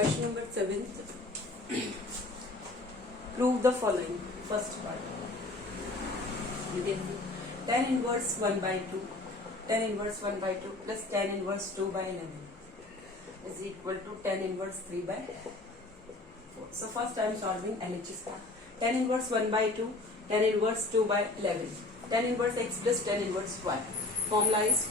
Question number 7. Prove the following. First part. You can see tan inverse 1 by 2. Tan inverse 1 by 2 plus tan inverse 2 by 11 is equal to tan inverse 3 by 4. So first I am solving LHS part. Tan inverse 1 by 2, tan inverse 2 by 11. Tan inverse x plus tan inverse y. Formula is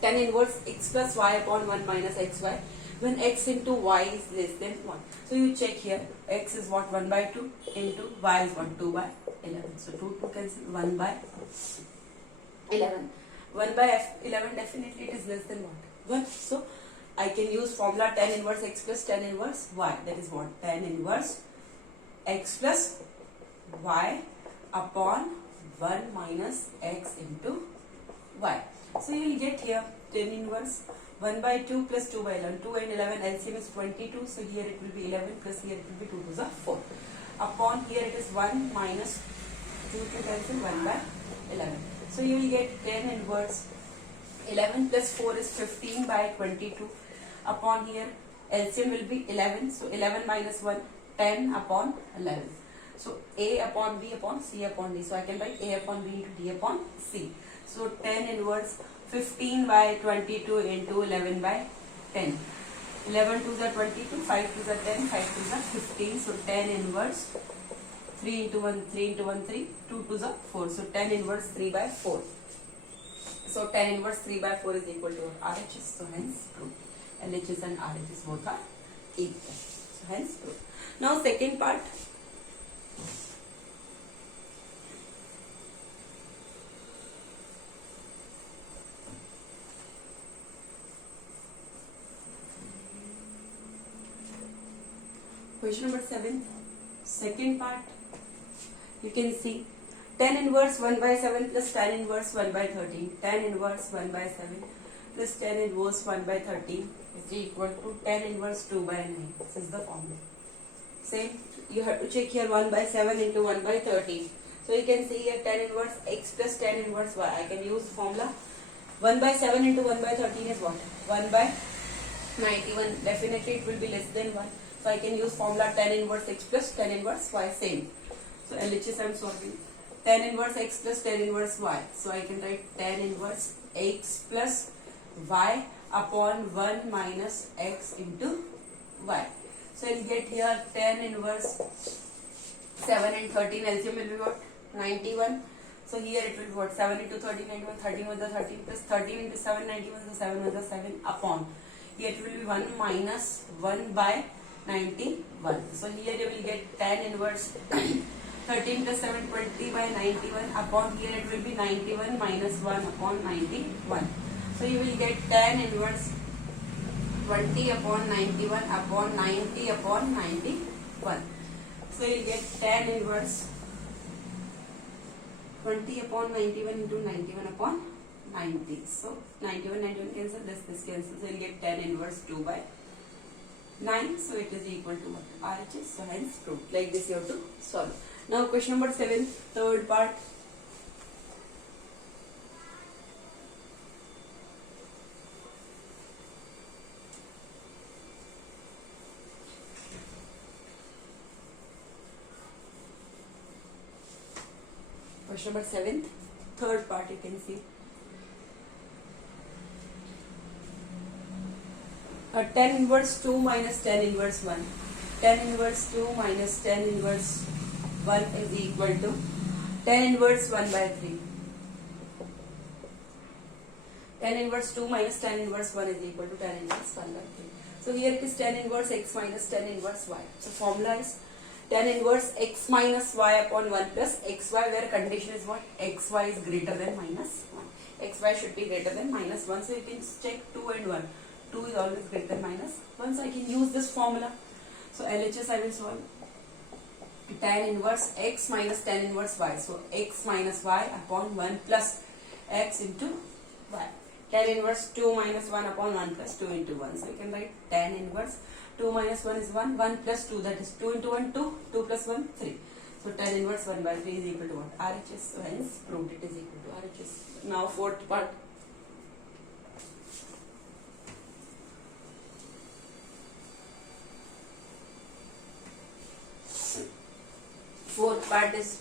tan inverse x plus y upon 1 minus xy when x into y is less than 1. So you check here, x is what, 1 by 2 into y is what, 2 by 11. So 2 cancel, 1 by 11. 1 by 11 definitely it is less than what? 1. So I can use formula tan inverse x plus tan inverse y. That is what? Tan inverse x plus y upon 1 minus x into y. So you will get here tan inverse 1 by 2 plus 2 by 11. 2 and 11 LCM is 22. So here it will be 11 plus here it will be 2 to the 4. Upon here it is 1 minus 2 to cancel 1 by 11. So you will get tan inverse 11 plus 4 is 15 by 22. Upon here LCM will be 11. So 11 minus 1, 10 upon 11. So A upon B upon C upon D. So I can write A upon B into D upon C. So tan inverse 15 by 22 into 11 by 10. 11 to the 22, 5 to the 10, 5 to the 15. So tan inverse 3 into 1, 3 into 1, 3, 2 to the 4. So tan inverse 3 by 4. So tan inverse 3 by 4 is equal to RHS. So hence proof. LHS and RHS both are equal. So hence proof. Now second part. Question number 7, second part. You can see tan inverse 1 by 7 plus tan inverse 1 by 13. Tan inverse 1 by 7 plus tan inverse 1 by 13 is equal to tan inverse 2 by 9. This is the formula. Same, you have to check here 1 by 7 into 1 by 13. So you can see here tan inverse x plus tan inverse y. I can use formula 1 by 7 into 1 by 13 is what? 1 by 91. Definitely it will be less than 1. So I can use formula tan inverse x plus tan inverse y, same. So LHS I am solving. Tan inverse x plus tan inverse y. So I can write tan inverse x plus y upon 1 minus x into y. So I will get here tan inverse 7 and 13 LCM will be what? 91. So here it will be what? 7 into 13, 91, 13 was the 13 plus 13 into 7, 91, so 7 was the 7 upon. Here it will be 1 minus 1 by 91. So here you will get tan inverse 13 plus 7, 20 by 91 upon here it will be 91 minus 1 upon 91. So you will get tan inverse 20 upon 91 upon 90 upon 91. So you will get tan inverse 20 upon 91 into 91 upon 90. So 91 cancel, this cancel. So you will get tan inverse 2 by 9. So it is equal to what? RHS. So hence proved. Like this you have to solve. Now question number 7, third part. Question number 7, third part you can see. Tan inverse 2 minus tan inverse 1. Tan inverse 2 minus tan inverse 1 is equal to tan inverse 1 by 3. Tan inverse 2 minus tan inverse 1 is equal to tan inverse 1 by 3. So here it is tan inverse x minus tan inverse y. So formula is tan inverse x minus y upon 1 plus xy, where condition is what? Xy is greater than minus 1. Xy should be greater than minus 1. So you can check 2 and 1. 2 is always greater than minus 1. So I can use this formula. So LHS I will solve tan inverse x minus tan inverse y. So x minus y upon 1 plus x into y. Tan inverse 2 minus 1 upon 1 plus 2 into 1. So you can write tan inverse 2 minus 1 is 1, 1 plus 2, that is 2 into 1, 2, 2 plus 1, 3. So tan inverse 1 by 3 is equal to what? RHS. So hence proved it is equal to RHS. Now fourth part. part is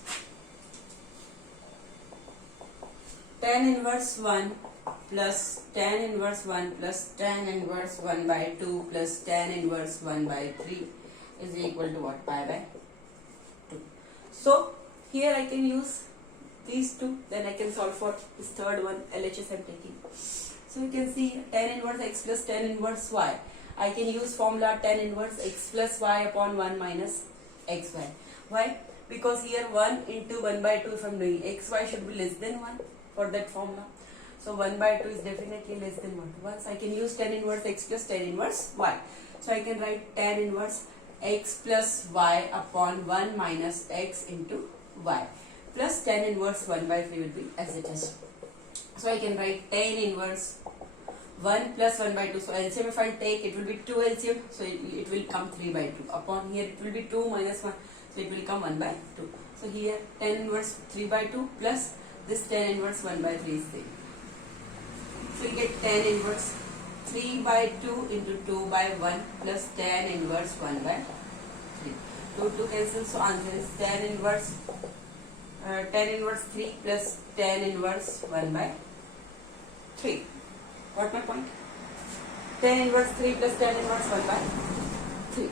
tan inverse 1 plus tan inverse 1 plus tan inverse 1 by 2 plus tan inverse 1 by 3 is equal to what? Pi by 2. So here I can use these two, then I can solve for this third one, LHS I'm taking. So you can see tan inverse x plus tan inverse y. I can use formula tan inverse x plus y upon 1 minus xy. Why? Because here 1 into 1 by 2 if I am doing, xy should be less than 1 for that formula. So 1 by 2 is definitely less than 1. Once I can use tan inverse x plus tan inverse y. So I can write tan inverse x plus y upon 1 minus x into y plus tan inverse 1 by 3 will be as it is. So I can write tan inverse 1 plus 1 by 2. So LCM if I take, it will be 2 LCM. So it will come 3 by 2. Upon here it will be 2 minus 1. So it will come 1 by 2. So here tan inverse 3 by 2 plus this tan inverse 1 by 3 is 3. So you get tan inverse 3 by 2 into 2 by 1 plus tan inverse 1 by 3. 2 cancel. So answer is tan inverse 3 plus tan inverse 1 by 3. Got my point? Tan inverse 3 plus tan inverse 1 by 3.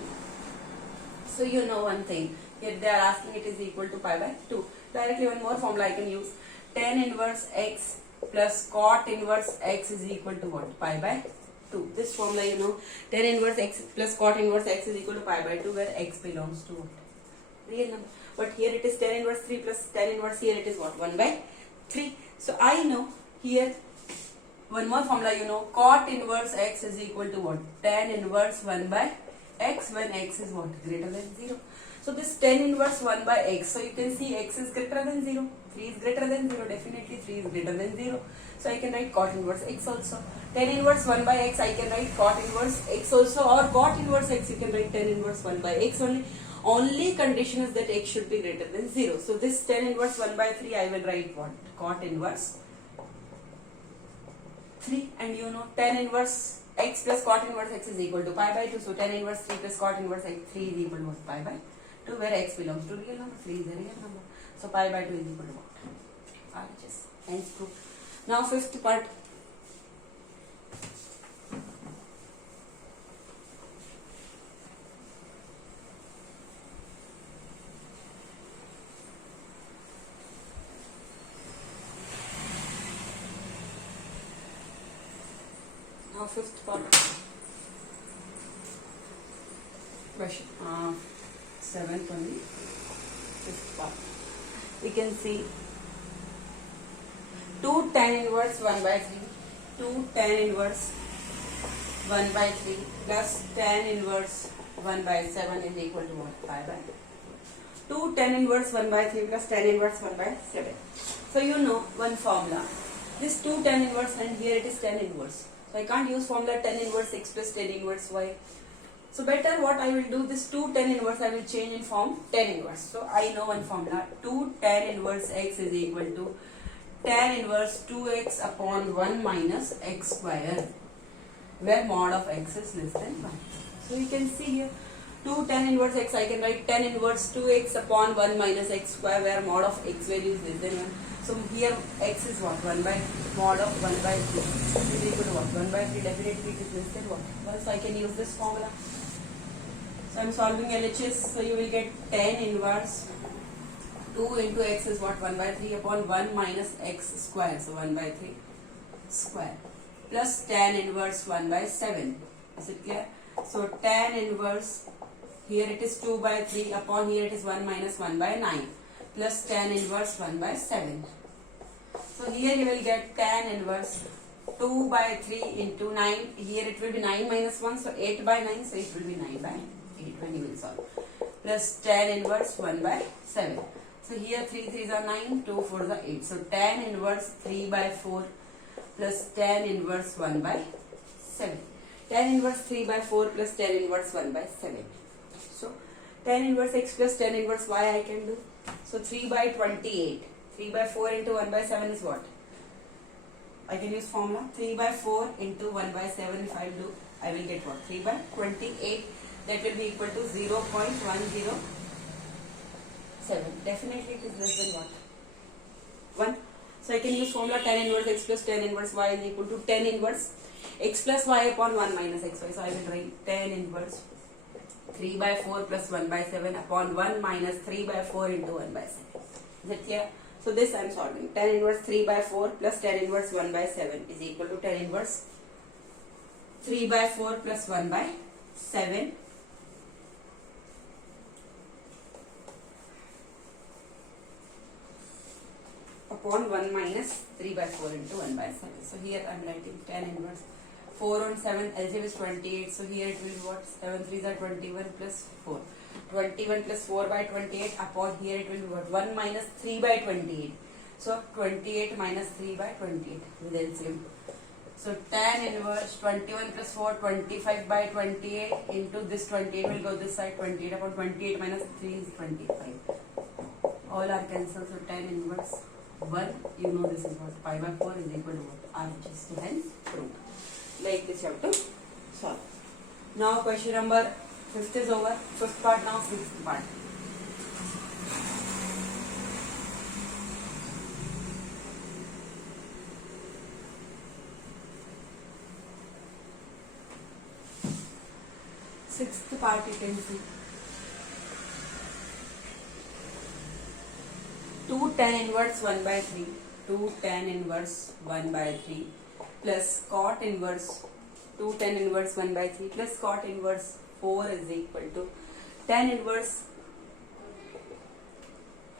So you know one thing. Here they are asking it is equal to pi by 2. Directly one more formula I can use. Tan inverse x plus cot inverse x is equal to what? Pi by 2. This formula you know. Tan inverse x plus cot inverse x is equal to pi by 2 where x belongs to what? Real number. But here it is tan inverse 3 plus tan inverse, here it is what? 1 by 3. So I know here one more formula you know. Cot inverse x is equal to what? Tan inverse 1 by x when x is what? Greater than 0. So this tan inverse 1 by x. So you can see x is greater than 0. 3 is greater than 0. Definitely 3 is greater than 0. So I can write cot inverse x also. Tan inverse 1 by x I can write cot inverse x also, or cot inverse x you can write tan inverse 1 by x only. Only condition is that x should be greater than 0. So this tan inverse 1 by 3 I will write what? Cot inverse 3. And you know tan inverse x plus cot inverse x is equal to pi by 2. So tan inverse 3 plus cot inverse x 3 is equal to what? Pi by 2, where x belongs to real number. 3 is a real number. So pi by 2 is equal to what? RHS. Hence proved. Now fifth part. Now fifth part. Question 7th only. Fifth part. We can see 2 tan inverse 1 by 3. 2 tan inverse 1 by 3 plus tan inverse 1 by 7 is equal to what? Pi by 2 tan inverse 1 by 3 plus tan inverse 1 by 7. So you know one formula. This 2 tan inverse and here it is tan inverse. So I can't use formula tan inverse x plus tan inverse y. So better what I will do, this 2 tan inverse I will change in form tan inverse. So I know one formula. 2 tan inverse x is equal to tan inverse 2x upon 1 minus x square, where mod of x is less than 1. So you can see here 2 tan inverse x I can write tan inverse 2x upon 1 minus x square, where mod of x value is less than 1. So here x is what? 1 by mod of 1 by 3 is equal to what? 1 by 3, definitely it is less than what? Well, so I can use this formula. So I am solving LHS. So you will get tan inverse 2 into x is what? 1 by 3 upon 1 minus x square. So 1 by 3 square plus tan inverse 1 by 7. Is it clear? So tan inverse, here it is 2 by 3 upon here it is 1 minus 1 by 9 plus tan inverse 1 by 7. So here you will get tan inverse 2 by 3 into 9. Here it will be 9 minus 1. So 8 by 9. So it will be 9 by 8 when you will solve. Plus tan inverse 1 by 7. So here 3 3s are 9, 2 4s are 8. So tan inverse 3 by 4 plus tan inverse 1 by 7. Tan inverse 3 by 4 plus tan inverse 1 by 7. So tan inverse x plus tan inverse y I can do. So 3 by 28. 3 by 4 into 1 by 7 is what? I can use formula. 3 by 4 into 1 by 7 if I do, I will get what? 3 by 28. That will be equal to 0.10 7. Definitely it is less than what? 1. So I can use formula tan inverse x plus tan inverse y is equal to tan inverse x plus y upon 1 minus xy. So I will write tan inverse 3 by 4 plus 1 by 7 upon 1 minus 3 by 4 into 1 by 7. Is it clear? So this I am solving. Tan inverse 3 by 4 plus tan inverse 1 by 7 is equal to tan inverse 3 by 4 plus 1 by 7 upon 1 minus 3 by 4 into 1 by 7. So here I am writing tan inverse 4 on 7 LCM is 28. So here it will be what? 7 3s are 21 plus 4. 21 plus 4 by 28 upon here it will be what? 1 minus 3 by 28. So 28 minus 3 by 28 with LCM. So tan inverse 21 plus 4 25 by 28 into this 28 will go this side 28 upon 28 minus 3 is 25. All are cancelled. So tan inverse 1, you know this is what? Pi by 4 is equal to what? RHS. So hence proved. Like this you have to solve. Now question number 5th is over. 5th part now, 6th part. Sixth part you can see 2 tan inverse 1 by 3 2 tan inverse 1 by 3 plus cot inverse 2 tan inverse 1 by 3 plus cot inverse 4 is equal to tan inverse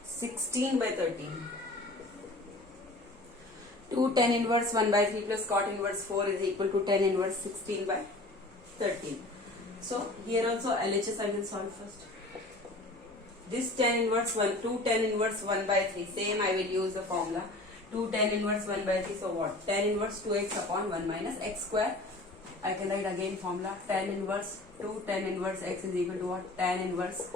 16 by 13. 2 tan inverse 1 by 3 plus cot inverse 4 is equal to tan inverse 16 by 13. So here also LHS I will solve first. This tan inverse 1, 2 tan inverse 1 by 3, same I will use the formula 2 tan inverse 1 by 3. So what? Tan inverse 2x upon 1 minus x square. I can write again formula tan inverse 2 tan inverse x is equal to what? Tan inverse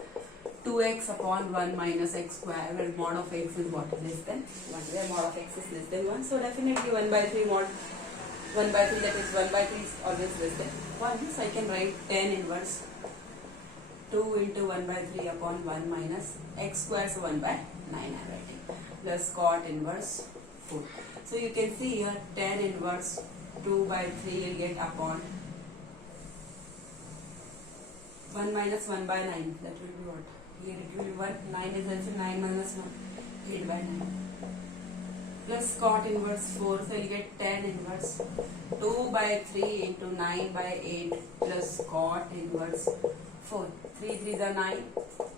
2x upon 1 minus x square, where mod of x is what? Less than 1. Where mod of x is less than 1. So definitely 1 by 3 mod 1 by 3, that is 1 by 3 is always less than 1. So I can write tan inverse 2 into 1 by 3 upon 1 minus x square, so 1 by 9 I am writing, plus cot inverse 4. So you can see here tan inverse 2 by 3 you will get upon 1 minus 1 by 9. That will be what? Here it will be 1. 9 is also 9 minus 1. 8 by 9. Plus cot inverse 4. So you will get tan inverse 2 by 3 into 9 by 8 plus cot inverse 4. 3 3s are 9.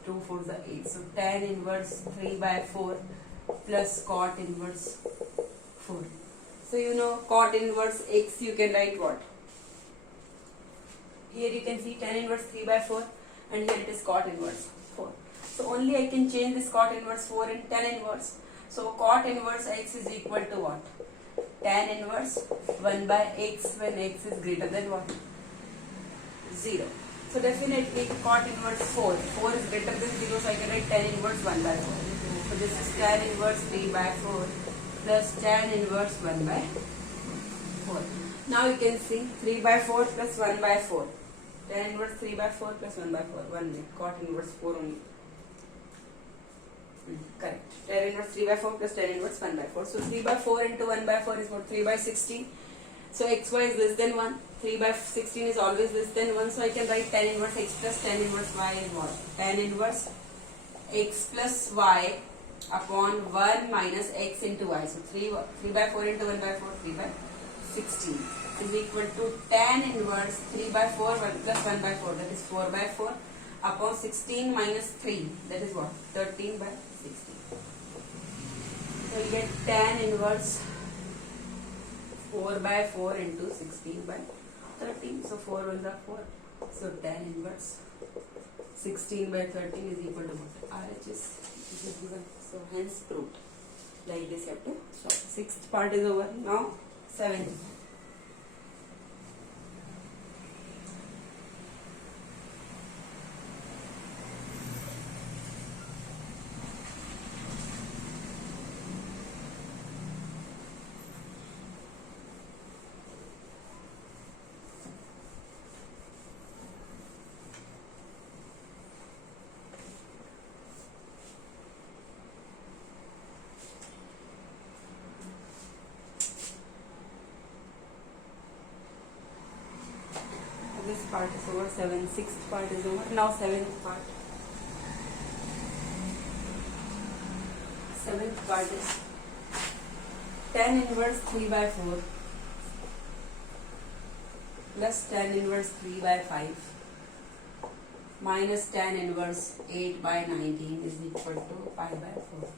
2 4s are 8. So tan inverse 3 by 4 plus cot inverse 4. So you know cot inverse x you can write what? Here you can see tan inverse 3 by 4 and here it is cot inverse 4. So only I can change this cot inverse 4 in tan inverse. So cot inverse x is equal to what? Tan inverse 1 by x when x is greater than what? 0. So definitely cot inverse 4. 4 is greater than 0, so I can write tan inverse 1 by 4. So this is tan inverse 3 by 4 plus tan inverse 1 by 4. Now you can see 3 by 4 plus 1 by 4. Tan inverse 3 by 4 plus 1 by 4. 1 minute. Cot inverse 4 only. Correct. Tan inverse 3 by 4 plus tan inverse 1 by 4. So 3 by 4 into 1 by 4 is what? 3 by 16. So xy is less than 1. 3 by 16 is always less than 1. So I can write tan inverse x plus tan inverse y is what? Tan inverse x plus y upon 1 minus x into y. So 3 by 4 into 1 by 4, 3 by 16 is equal to tan inverse 3 by 4 plus 1 by 4, that is 4 by 4 upon 16 minus 3, that is what? 13 by 16. So you get tan inverse 4 by 4 into 16 by 13. So 4 ones are 4. So tan inverse 16 by 13 is equal to what? RHS. So hence proved. Like this you have to solve. Sixth part is over. Now seventh. part is over, sixth part is over. Now seventh part. Seventh part is tan inverse 3 by 4 plus tan inverse 3 by 5 minus tan inverse 8 by 19 is equal to pi by 4.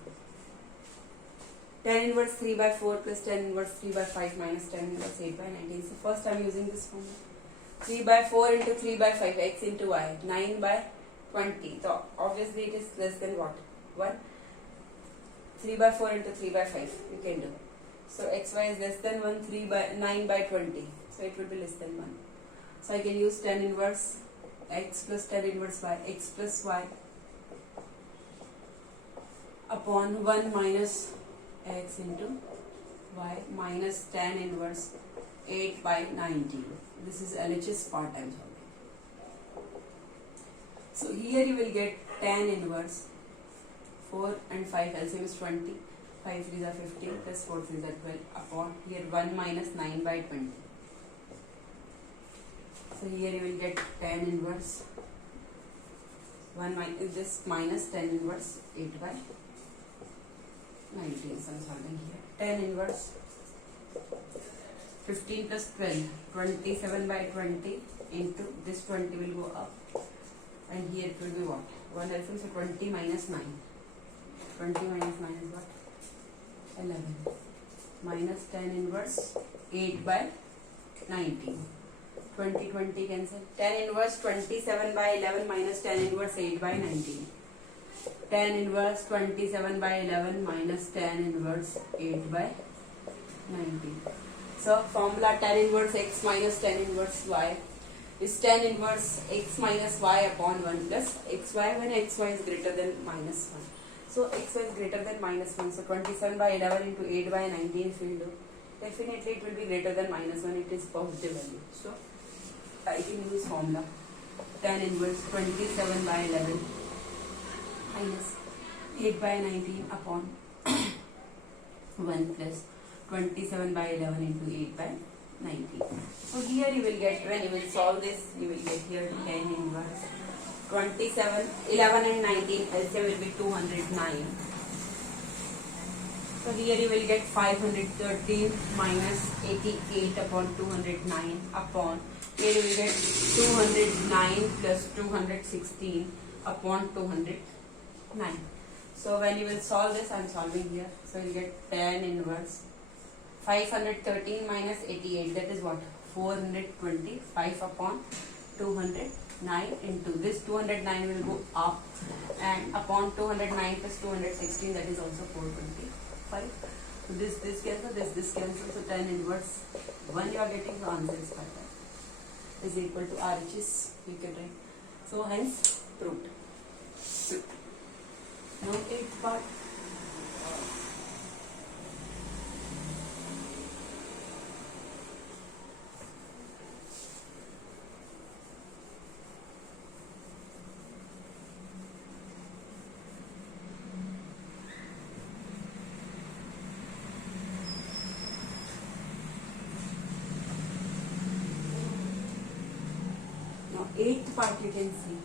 Tan inverse 3 by 4 plus tan inverse 3 by 5 minus tan inverse 8 by 19. So first I am using this formula. 3 by 4 into 3 by 5, x into y, 9 by 20. So obviously it is less than what? 1. 3 by 4 into 3 by 5 you can do. So xy is less than 1, 9 by 20. So it will be less than 1. So I can use tan inverse x plus tan inverse y, x plus y upon 1 minus x into y minus tan inverse 8 by 19. This is LHS part I am solving. So here you will get tan inverse 4 and 5 LCM is 20, 5 3s are 15 plus 4 3s are 12 upon here 1 minus 9 by 20. So here you will get tan inverse 1 minus this minus tan inverse 8 by 19. So I am solving here. Tan inverse 15 plus 12, 27 by 20 into this 20 will go up and here it will be what? 1 LCM, so 20 minus 9. 20 minus 9 is what? 11 minus tan inverse 8 by 19. 20 cancel. Tan inverse 27 by 11 minus tan inverse 8 by 19. Tan inverse 27 by 11 minus tan inverse 8 by 19. So formula tan inverse x minus tan inverse y is tan inverse x minus y upon 1 plus xy when xy is greater than minus 1. So xy is greater than minus 1. So 27 by 11 into 8 by 19 if we do, definitely it will be greater than minus 1. It is positive value. So I can use formula tan inverse 27 by 11 minus 8 by 19 upon 1 plus 27 by 11 into 8 by 19. So here you will get, when you will solve this, you will get here tan inverse 27, 11 and 19, LCM will be 209. So here you will get 513 minus 88 upon 209 upon, here you will get 209 plus 216 upon 209. So when you will solve this, I am solving here. So you will get tan inverse 513 minus 88, that is what? 425 upon 209 into this 209 will go up and upon 209 plus 216, that is also 425. So this cancel, this cancel. So tan inverse 1 you are getting, the answer is 5 is equal to RHS, you can write. So hence proved. Now 8th part. Now 8th part you can see.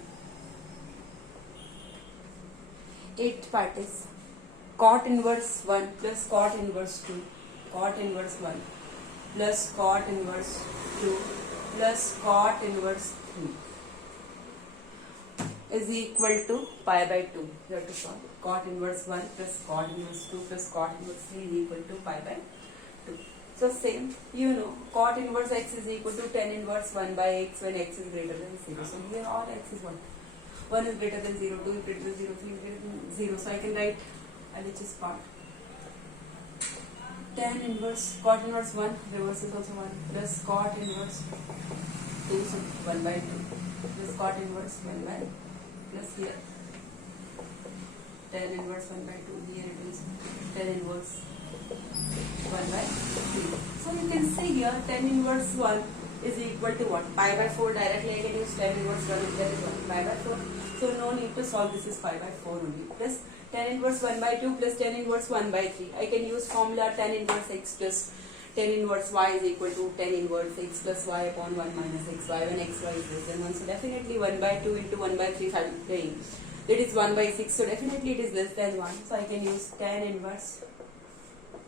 8th part is cot inverse 1 plus cot inverse 2, cot inverse 1 plus cot inverse 2 plus cot inverse 3 is equal to pi by 2. You have to solve. Cot inverse 1 plus cot inverse 2 plus cot inverse 3 is equal to pi by 2. So same, you know, cot inverse x is equal to tan inverse 1 by x when x is greater than 0. So here all x is what? 1 is greater than 0, 2 is greater than 0, 3 is greater than 0. So I can write LHS part. Tan inverse, cot inverse 1, reverse is also 1, plus cot inverse 2, so 1 by 2, plus cot inverse 1 by, plus here, tan inverse 1 by 2, here it is tan inverse 1 by 3. So you can see here tan inverse 1 is equal to what? Pi by 4 directly I can use tan inverse 1 is that is what? Pi by 4. So no need to solve, this is pi by 4 only. Plus tan inverse 1 by 2 plus tan inverse 1 by 3. I can use formula tan inverse x plus tan inverse y is equal to tan inverse x plus y upon 1 minus xy when xy is less than 1. So definitely 1 by 2 into 1 by 3 factoring, that is 1 by 6. So definitely it is less than 1. So I can use tan inverse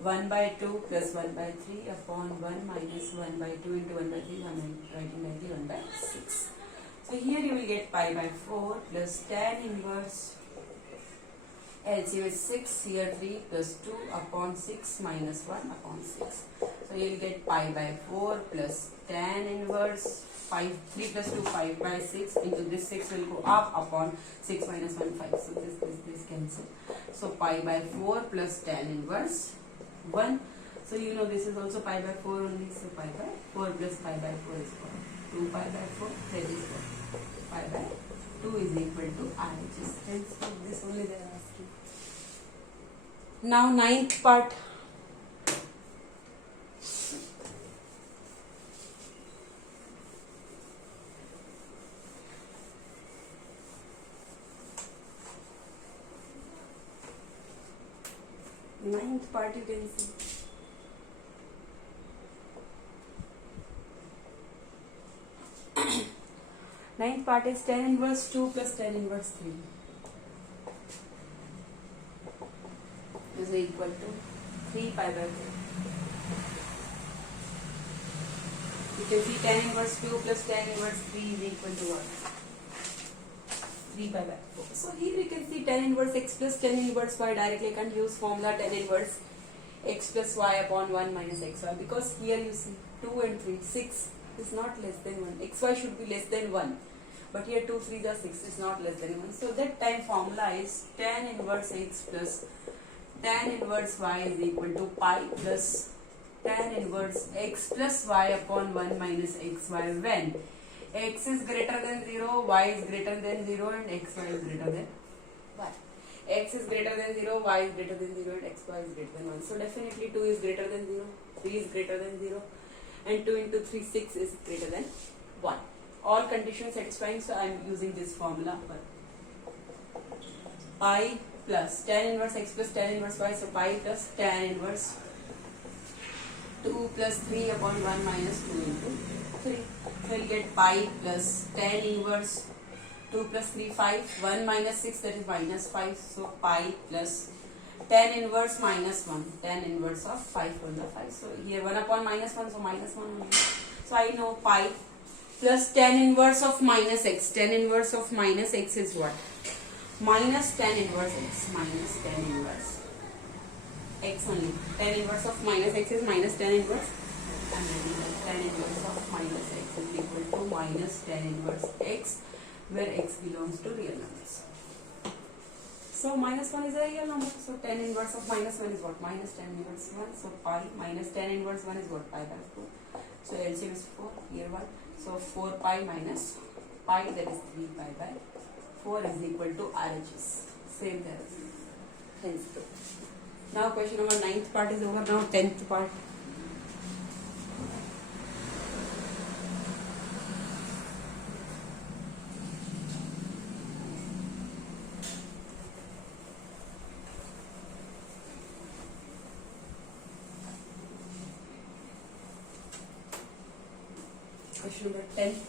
1 by 2 plus 1 by 3 upon 1 minus 1 by 2 into 1 by 3. I am writing directly 1 by 6. So here you will get pi by 4 plus tan inverse LCM is 6, here 3 plus 2 upon 6 minus 1 upon 6. So you will get pi by 4 plus tan inverse 5, 3 plus 2, 5 by 6 into this 6 will go up upon 6 minus 1, 5. So this cancel. So pi by 4 plus tan inverse 1. So you know this is also pi by 4 only. So pi by 4 plus pi by 4 is 4. 2 pi by 4, that is 4. Pi by 2 is equal to RHS. Hence this only they are asking. Now ninth part. Ninth part you can see. Ninth part is tan inverse 2 plus tan inverse 3 is equal to 3 pi by 4. You can see tan inverse 2 plus tan inverse 3 is equal to what? 3 pi by 4. So here we can see tan inverse x plus tan inverse y. Directly I can use formula tan inverse x plus y upon 1 minus xy, because here you see 2 and 3, 6 is not less than 1. Xy should be less than 1. But here 2, 3 are 6 is not less than 1. So that time formula is tan inverse x plus tan inverse y is equal to pi plus tan inverse x plus y upon 1 minus xy when x is greater than 0, y is greater than 0 and xy is greater than 1. X is greater than 0, y is greater than 0 and xy is greater than 1. So definitely 2 is greater than 0, 3 is greater than 0 and 2 into 3, 6 is greater than 1. All conditions satisfying, so I am using this formula for pi plus tan inverse x plus tan inverse y. So pi plus tan inverse 2 plus 3 upon 1 minus 2 into 3. So we will get pi plus tan inverse 2 plus 3, 5, 1 minus 6, that is minus 5. So pi plus tan inverse minus 1, tan inverse of 5 over 5. So here 1 upon minus 1, so minus 1 only. So I know pi plus tan inverse of minus x. Tan inverse of minus x is what? Minus tan inverse x, minus tan inverse x only. Tan inverse of minus x is minus tan inverse. And then tan inverse of minus x is equal to minus tan inverse x, where x belongs to real numbers. So minus 1 is a real number. So tan inverse of minus 1 is what? Minus tan inverse 1. So pi minus tan inverse 1 is what? Pi by 4. So LCM is 4, here 1. So 4 pi minus pi, that is 3 pi by 4 is equal to RHS. Same there. Hence. Now question number 9th part is over. Now 10th part. Question number 10th,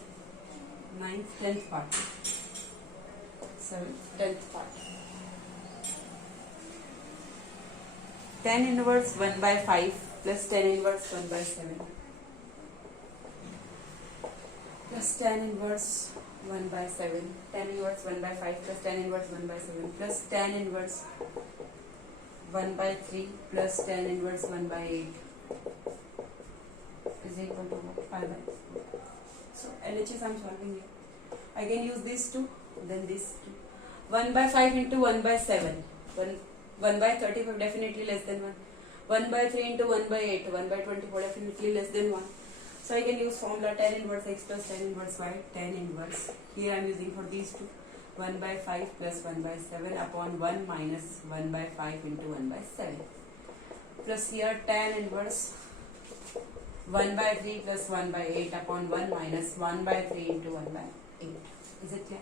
9th, 10th part. 7th, 10th part. Tan inverse 1 by 5 plus tan inverse 1 by 7 plus tan inverse 1 by 7, tan inverse 1 by 5 plus tan inverse 1 by 7 plus tan inverse 1 by 3 plus tan inverse 1 by 8 is equal to what? 5 by 4. So LHS I am solving here. I can use these two, then these two. 1 by 5 into 1 by 7. 1 by 35 definitely less than 1. 1 by 3 into 1 by 8. 1 by 24 definitely less than 1. So I can use formula tan inverse x plus tan inverse y. Tan inverse. Here I am using for these two. 1 by 5 plus 1 by 7 upon 1 minus 1 by 5 into 1 by 7. Plus here tan inverse 1 by 3 plus 1 by 8 upon 1 minus 1 by 3 into 1 by 8. Is it clear?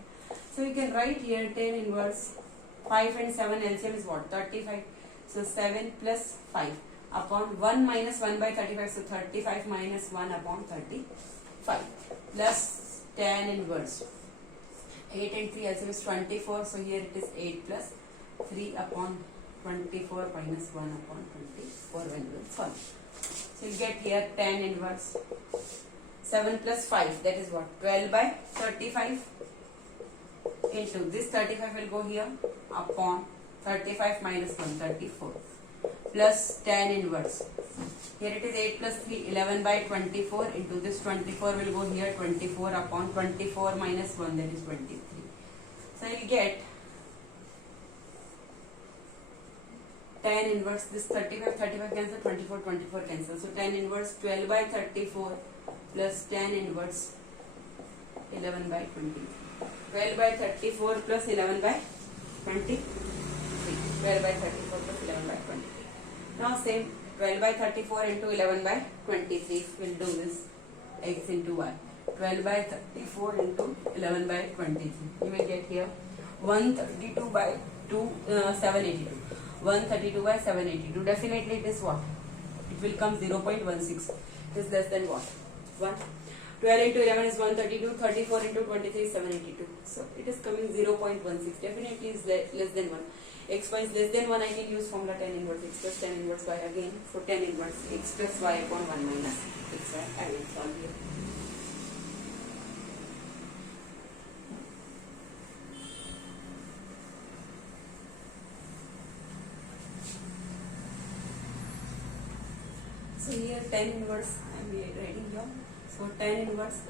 So you can write here tan inverse 5 and 7 LCM is what? 35. So 7 plus 5. upon 1 minus 1 by 35, so 35 minus 1 upon 35 plus tan inverse 8 and 3 also is 24, so here it is 8 plus 3 upon 24 minus 1 upon 24 when we will solve. So you get here tan inverse 7 plus 5, that is what, 12 by 35 into this 35 will go here upon 35 minus 1, 34 plus tan inverse. Here it is 8 plus 3, 11 by 24 into this 24 will go here 24 upon 24 minus 1, that is 23. So you will get tan inverse, this 35 cancel, 24 cancel. So tan inverse 12 by 34 plus tan inverse 11 by 23. 12 by 34 plus 11 by 23. 12 by 34 plus 11 by 23. Now same 12 by 34 into 11 by 23. We'll do this x into y. 12 by 34 into 11 by 23. You will get here 132 by 782. 132 by 782. Definitely it is what? It will come 0.16. It is less than what? 1. 12 into 11 is 132. 34 into 23 is 782. So it is coming 0.16. Definitely is less than 1. X y is less than 1. I can use formula tan inverse x plus tan inverse y again. So tan inverse x plus y upon 1 minus x y. I will solve here. So here tan inverse I am writing here. So tan inverse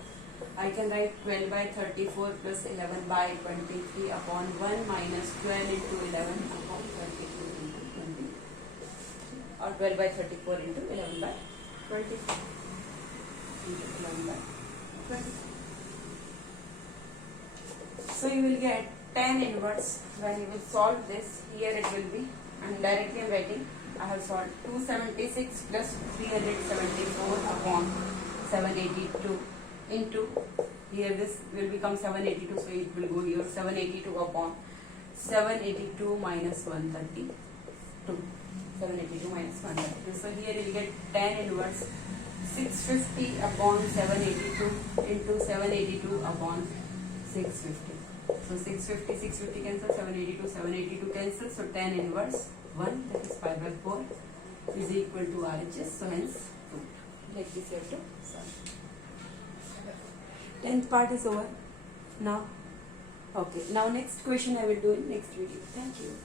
I can write 12 by 34 plus 11 by 23 upon 1 minus 12 into 11 upon 32 into 20, or 12 by 34 into 11 by 24 into 11 by 20. So you will get tan inverse when you will solve this. Here it will be, and directly I am writing, I have solved 276 plus 374 upon 782 into, here this will become 782, so it will go here 782 upon 782 minus 132. 782 minus 132. So here you will get tan inverse 650 upon 782 into 782 upon 650. So 650 cancel, 782 cancel. So tan inverse 1, that is 5 by 4 is equal to RHS. So hence, like this you have to solve. 10th part is over now. Okay, now next question I will do in next video. Thank you.